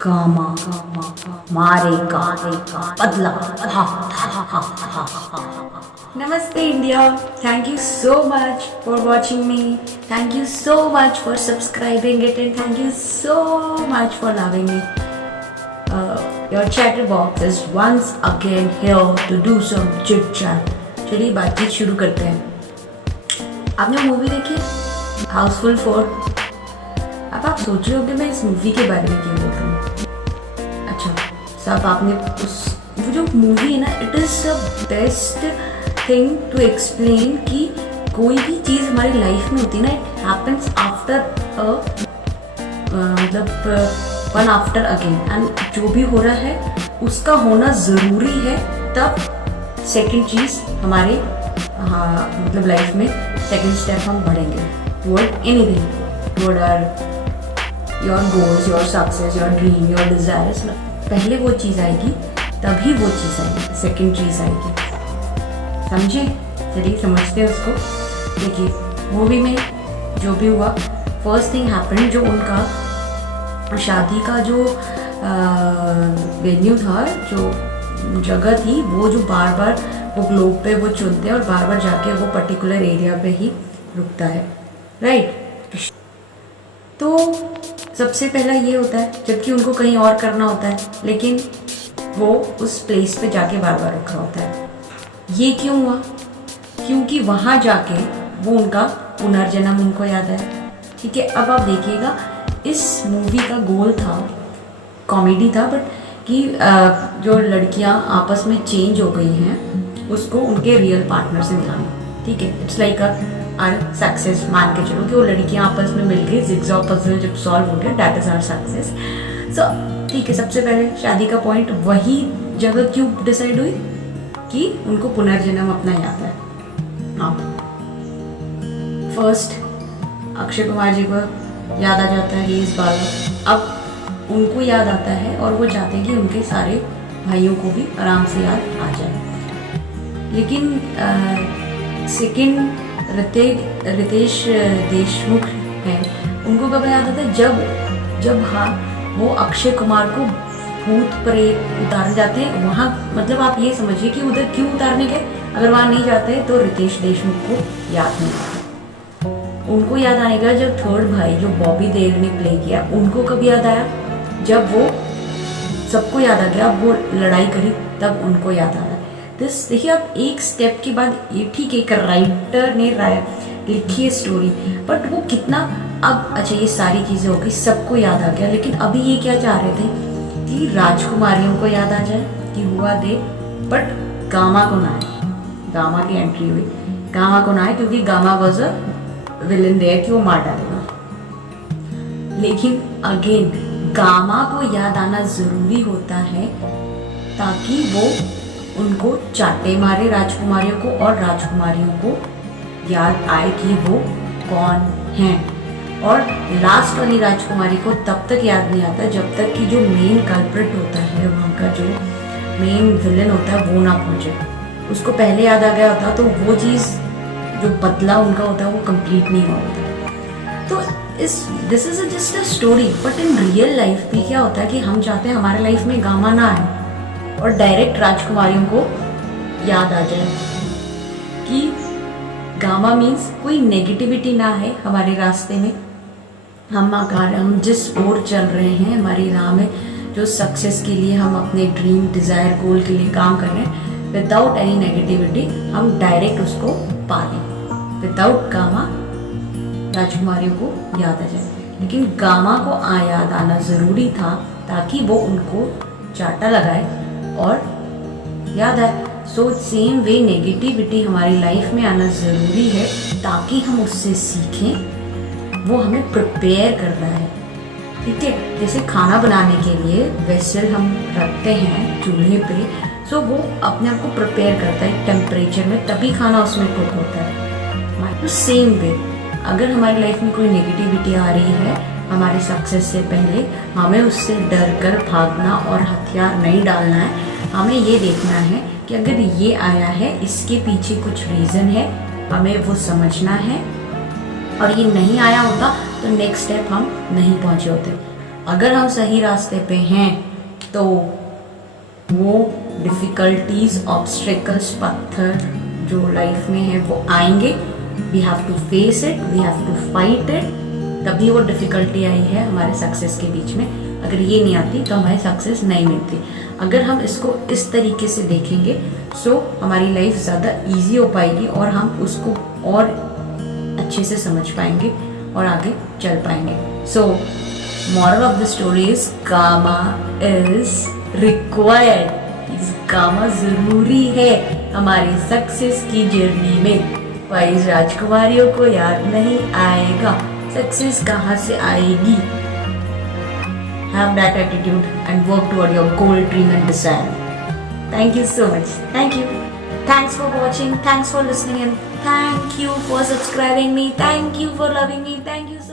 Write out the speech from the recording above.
कामा मारेगा बदला। हा हा हा हा। Namaste India. Thank you so much for watching me. Thank you so much for subscribing it and thank you so much for loving me. Your chatterbox is once again here to do some chit chat. चलिए बातचीत शुरू करते हैं। आपने movie देखी हाउसफुल 4? अब आप सोच रहे हो कि मैं इस मूवी के बारे में क्यों बोल रही हूँ। अच्छा सब आपने वो जो मूवी है ना, it is the best thing to explain कि कोई भी चीज़ हमारी लाइफ में होती है ना, इट हैपन्स आफ्टर मतलब वन आफ्टर अगेन, एंड जो भी हो रहा है उसका होना ज़रूरी है, तब सेकंड चीज़ हमारे मतलब लाइफ में सेकंड स्टेप हम बढ़ेंगे toward anything, toward our your goals, your success, your dream, your desires. पहले वो चीज़ आएगी तभी वो चीज़ आएगी, सेकंड चीज़ आएगी। समझे? चलिए समझते हैं उसको। देखिए मूवी में जो भी हुआ, फर्स्ट थिंग हैपन, जो उनका शादी का जो वेन्यू था, जो जगह थी, वो जो बार बार वो ग्लोब पे वो चुनते हैं और बार बार जाके वो पर्टिकुलर एरिया पे ही रुकता है, राइट। तो सबसे पहला ये होता है, जबकि उनको कहीं और करना होता है, लेकिन वो उस प्लेस पे जाके बार बार रुक रहा होता है। ये क्यों हुआ? क्योंकि वहाँ जाके वो उनका पुनर्जन्म उनको याद आया। ठीक है, अब आप देखिएगा इस मूवी का गोल था, कॉमेडी था, बट कि जो लड़कियाँ आपस में चेंज हो गई हैं उसको उनके रियल पार्टनर से मिलाना। ठीक है, इट्स लाइक आर सक्सेस, मान के चलो कि वो लड़कियाँ आपस में मिल गई, जिग्जॉग पजल जब सॉल्व हो गया, दैट इज आवर सक्सेस। सो ठीक है, सबसे पहले शादी का पॉइंट वही जगह क्यों डिसाइड हुई कि उनको पुनर्जन्म अपना याद है। हाँ, फर्स्ट अक्षय कुमार जी को याद आ जाता है, ही इज बालक। अब उनको याद आता है और वो चाहते हैं कि उनके सारे भाइयों को भी आराम से याद आ जाए। लेकिन सेकंड रितेश देशमुख हैं, उनको कब याद आता है? जब हाँ वो अक्षय कुमार को भूत प्रेत उतारने जाते हैं वहाँ, मतलब आप ये समझिए कि उधर क्यों उतारने गए, अगर वहाँ नहीं जाते तो रितेश देशमुख को याद नहीं आता। उनको याद आने का जब थर्ड भाई जो बॉबी देओल ने प्ले किया, उनको कब याद आया? जब वो सबको याद आ गया, वो लड़ाई करी, तब उनको याद आ रहा है। दिस देखिए आप एक स्टेप के बाद, ये ठीक है एक राइटर ने लिखी है स्टोरी, बट वो कितना अब अच्छा ये सारी चीज़ें हो गई, सबको याद आ गया, लेकिन अभी ये क्या चाह रहे थे कि राजकुमारियों को याद आ जाए कि हुआ दे, बट गामा को ना आए। गामा की एंट्री हुई, गामा को ना आए क्योंकि गामा वॉज अ विलन देयर कि वो मार डालेगा। लेकिन अगेन गामा को याद आना ज़रूरी होता है ताकि वो उनको चाटे मारे राजकुमारियों को, और राजकुमारियों को याद आए कि वो कौन हैं। और लास्ट वाली राजकुमारी को तब तक याद नहीं आता जब तक कि जो मेन कल्प्रिट होता है, वहाँ का जो मेन विलन होता है, वो ना पहुँचे। उसको पहले याद आ गया होता तो वो चीज़ जो बदला उनका होता है वो कंप्लीट नहीं हुआ होता। तो this is just a story, but in real life भी क्या होता है कि हम चाहते हैं हमारे लाइफ में गामा ना आए और डायरेक्ट राजकुमारियों को याद आ जाए कि गामा मीन्स कोई नेगेटिविटी ना है हमारे रास्ते में। हम जिस ओर चल रहे हैं, हमारी राह में जो सक्सेस के लिए हम अपने ड्रीम, डिज़ायर, गोल के लिए काम कर रहे हैं, विदाउट एनी नेगेटिविटी हम डायरेक्ट उसको पा लें, विदाउट गामा राजकुमारियों को याद आ जाए। लेकिन गामा को याद आना ज़रूरी था ताकि वो उनको चाटा लगाए और याद आए। सो सेम वे नेगेटिविटी हमारी लाइफ में आना ज़रूरी है ताकि हम उससे सीखें, वो हमें प्रिपेयर कर रहा है। ठीक है, जैसे खाना बनाने के लिए वेसल हम रखते हैं चूल्हे पे, सो वो अपने आप को प्रिपेयर करता है टेम्परेचर में, तभी खाना उसमें कुक होता है। तो सेम वे अगर हमारी लाइफ में कोई नेगेटिविटी आ रही है हमारे सक्सेस से पहले, हमें उससे डर कर भागना और हथियार नहीं डालना है। हमें ये देखना है कि अगर ये आया है इसके पीछे कुछ रीज़न है, हमें वो समझना है, और ये नहीं आया होता तो नेक्स्ट स्टेप हम नहीं पहुँचे होते। अगर हम सही रास्ते पे हैं तो वो डिफ़िकल्टीज, ऑब्स्टेकल्स, पत्थर जो लाइफ में है वो आएंगे। We have to face it, we have to fight it. तभी वो डिफ़िकल्टी आई है हमारे सक्सेस के बीच में। अगर ये नहीं आती तो हमारी सक्सेस नहीं मिलती। अगर हम इसको इस तरीके से देखेंगे सो हमारी लाइफ ज़्यादा इजी हो पाएगी और हम उसको और अच्छे से समझ पाएंगे और आगे चल पाएंगे। सो moral of the story is karma is required. karma जरूरी है हमारी सक्सेस की जर्नी में। वाइज राजकुमारियों को याद नहीं आएगा सक्सेस कहाँ से आएगी। Have that attitude and work toward your goal, dream and desire. Thank you so much. Thank you. Thanks for watching. Thanks for listening and thank you for subscribing me. Thank you for loving me. Thank you.